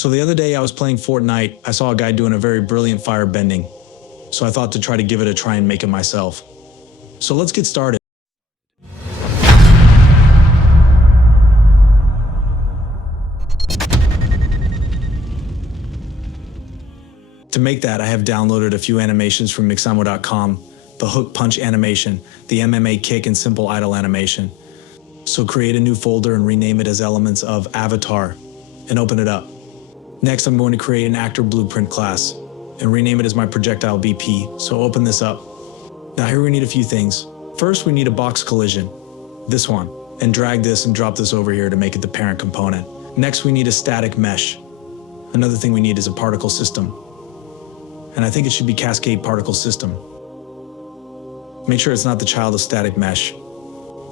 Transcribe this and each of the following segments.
So the other day I was playing Fortnite, I saw a guy doing a very brilliant fire bending. So I thought to try to give it a try and make it myself. So let's get started. To make that, I have downloaded a few animations from mixamo.com, the hook punch animation, the MMA kick and simple idle animation. So create a new folder and rename it as elements of avatar and open it up. Next, I'm going to create an actor blueprint class and rename it as my projectile BP. So open this up. Now here we need a few things. First, we need a box collision, this one, and drag this and drop this over here to make it the parent component. Next, we need a static mesh. Another thing we need is a particle system. And I think it should be cascade particle system. Make sure it's not the child of static mesh.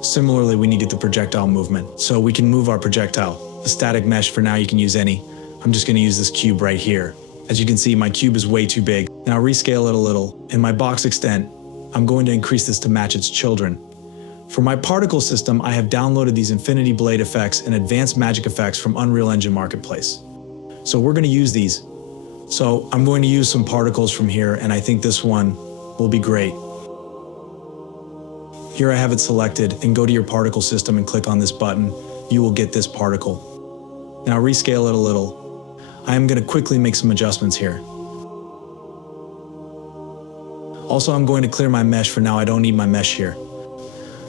Similarly, we needed the projectile movement. So we can move our projectile. The static mesh, for now, you can use any. I'm just going to use this cube right here. As you can see, my cube is way too big. Now rescale it a little. In my box extent, I'm going to increase this to match its children. For my particle system, I have downloaded these infinity blade effects and advanced magic effects from Unreal Engine Marketplace. So we're going to use these. So I'm going to use some particles from here, and I think this one will be great. Here I have it selected, and go to your particle system and click on this button. You will get this particle. Now rescale it a little. I am going to quickly make some adjustments here. Also, I'm going to clear my mesh for now. I don't need my mesh here.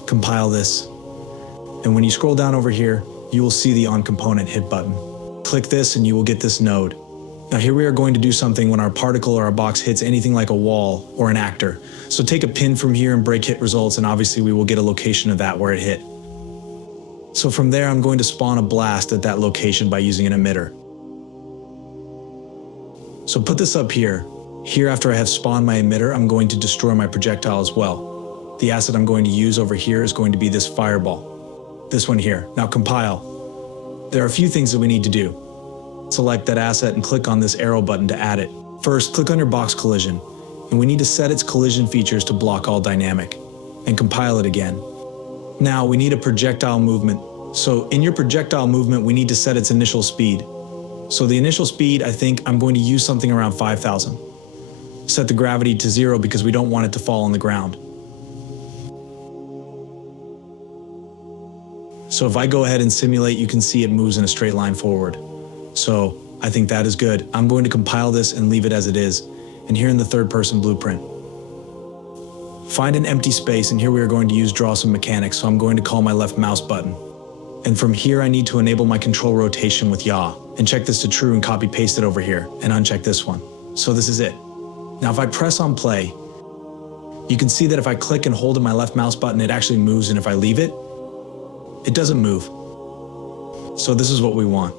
Compile this. And when you scroll down over here, you will see the on component hit button. Click this and you will get this node. Now here we are going to do something when our particle or our box hits anything like a wall or an actor. So take a pin from here and break hit results, and obviously we will get a location of that where it hit. So from there, I'm going to spawn a blast at that location by using an emitter. So put this up here. Here, after I have spawned my emitter, I'm going to destroy my projectile as well. The asset I'm going to use over here is going to be this fireball. This one here. Now compile. There are a few things that we need to do. Select that asset and click on this arrow button to add it. First, click on your box collision, and we need to set its collision features to block all dynamic, and compile it again. Now we need a projectile movement. So in your projectile movement, we need to set its initial speed. So the initial speed, I think I'm going to use something around 5,000. Set the gravity to 0 because we don't want it to fall on the ground. So if I go ahead and simulate, you can see it moves in a straight line forward. So I think that is good. I'm going to compile this and leave it as it is. And here in the third person blueprint, find an empty space, and here we are going to use draw some mechanics. So I'm going to call my left mouse button. And from here, I need to enable my control rotation with yaw, and check this to true and copy paste it over here and uncheck this one. So this is it. Now if I press on play, you can see that if I click and hold in my left mouse button, it actually moves, and if I leave it, it doesn't move. So this is what we want.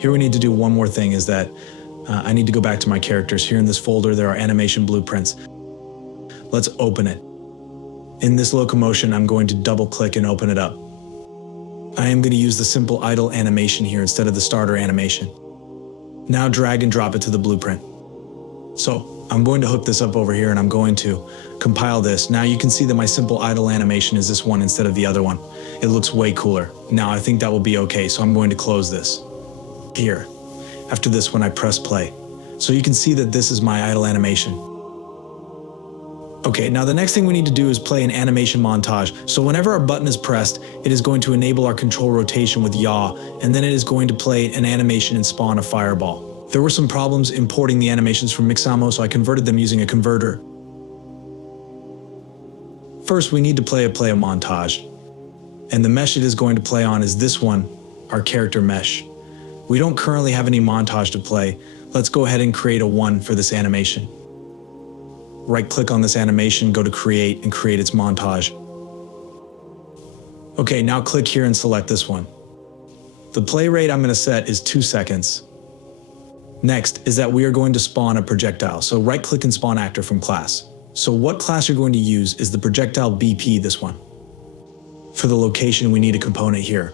Here we need to do one more thing, is that I need to go back to my characters. Here in this folder, there are animation blueprints. Let's open it. In this locomotion, I'm going to double click and open it up. I am going to use the simple idle animation here instead of the starter animation. Now drag and drop it to the blueprint. So I'm going to hook this up over here, and I'm going to compile this. Now you can see that my simple idle animation is this one instead of the other one. It looks way cooler. Now I think that will be okay, so I'm going to close this. Here, after this, when I press play. So you can see that this is my idle animation. Okay, now the next thing we need to do is play an animation montage. So whenever our button is pressed, it is going to enable our control rotation with yaw, and then it is going to play an animation and spawn a fireball. There were some problems importing the animations from Mixamo, so I converted them using a converter. First, we need to play a montage. And the mesh it is going to play on is this one, our character mesh. We don't currently have any montage to play. Let's go ahead and create a one for this animation. Right-click on this animation, go to create, and create its montage. Okay, now click here and select this one. The play rate I'm going to set is 2 seconds. Next is that we are going to spawn a projectile. So right-click and spawn actor from class. So what class you're going to use is the projectile BP, this one. For the location, we need a component here.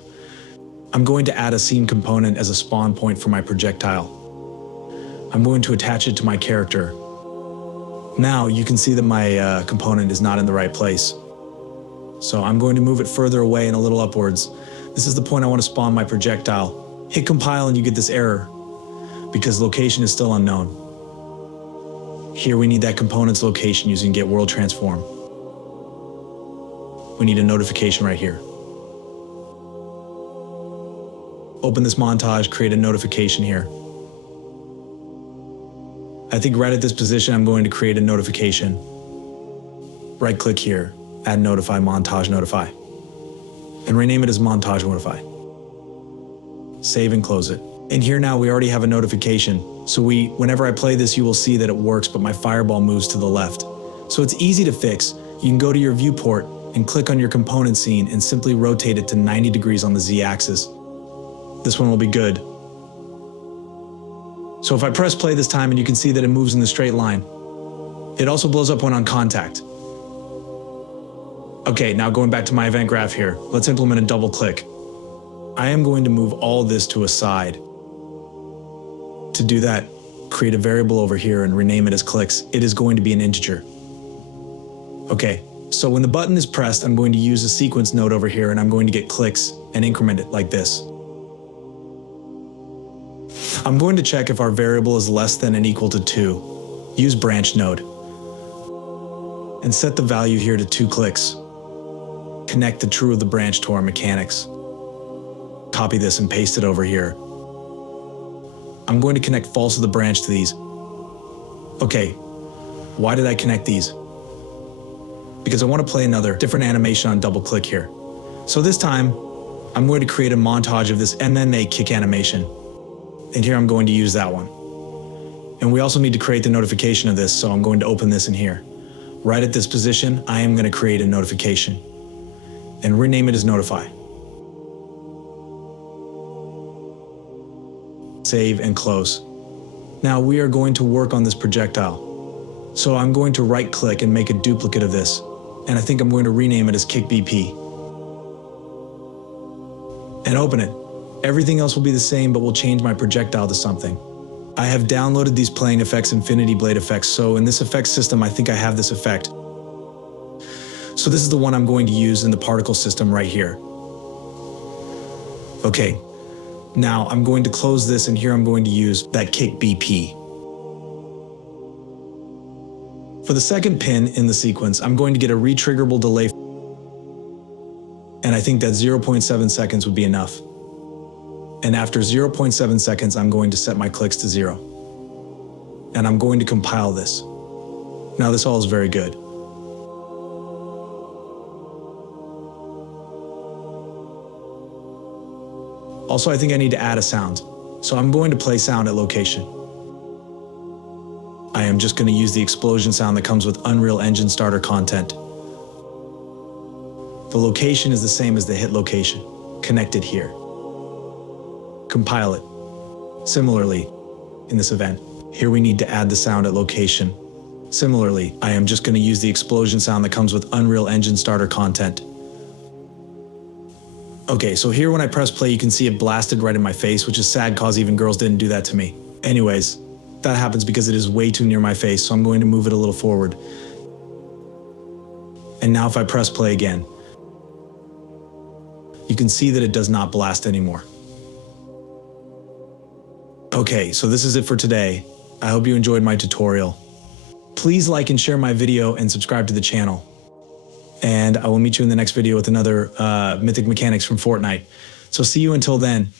I'm going to add a scene component as a spawn point for my projectile. I'm going to attach it to my character. Now you can see that my component is not in the right place. So I'm going to move it further away and a little upwards. This is the point I want to spawn my projectile. Hit compile and you get this error because location is still unknown. Here we need that component's location using get world transform. We need a notification right here. Open this montage, create a notification here. I think right at this position, I'm going to create a notification. Right click here, add notify, montage notify. And rename it as montage notify. Save and close it. And here now we already have a notification. So whenever I play this, you will see that it works, but my fireball moves to the left. So it's easy to fix. You can go to your viewport and click on your component scene and simply rotate it to 90 degrees on the Z-axis. This one will be good. So if I press play this time and you can see that it moves in the straight line. It also blows up when on contact. Okay, now going back to my event graph here, let's implement a double click. I am going to move all this to a side. To do that, create a variable over here and rename it as clicks. It is going to be an integer. Okay, so when the button is pressed, I'm going to use a sequence node over here and I'm going to get clicks and increment it like this. I'm going to check if our variable is less than and equal to 2. Use branch node. And set the value here to 2 clicks. Connect the true of the branch to our mechanics. Copy this and paste it over here. I'm going to connect false of the branch to these. Okay, why did I connect these? Because I want to play another different animation on double click here. So this time, I'm going to create a montage of this MMA kick animation. And here I'm going to use that one. And we also need to create the notification of this, so I'm going to open this in here. Right at this position, I am going to create a notification. And rename it as notify. Save and close. Now we are going to work on this projectile. So I'm going to right click and make a duplicate of this. And I think I'm going to rename it as kick BP. And open it. Everything else will be the same, but we'll change my projectile to something. I have downloaded these playing effects, Infinity Blade effects. So in this effects system, I think I have this effect. So this is the one I'm going to use in the particle system right here. Okay. Now I'm going to close this and here I'm going to use that kick BP. For the second pin in the sequence, I'm going to get a retriggerable delay. And I think that 0.7 seconds would be enough. And after 0.7 seconds, I'm going to set my clicks to 0. And I'm going to compile this. Now this all is very good. Also, I think I need to add a sound. So I'm going to play sound at location. I am just going to use the explosion sound that comes with Unreal Engine starter content. The location is the same as the hit location, connected here. Compile it. Similarly, in this event, here we need to add the sound at location. Similarly, I am just going to use the explosion sound that comes with Unreal Engine starter content. Okay, so here when I press play, you can see it blasted right in my face, which is sad cause even girls didn't do that to me. Anyways, that happens because it is way too near my face, so I'm going to move it a little forward. And now if I press play again, you can see that it does not blast anymore. Okay, so this is it for today. I hope you enjoyed my tutorial. Please like and share my video and subscribe to the channel. And I will meet you in the next video with another Mythic mechanics from Fortnite. So see you until then.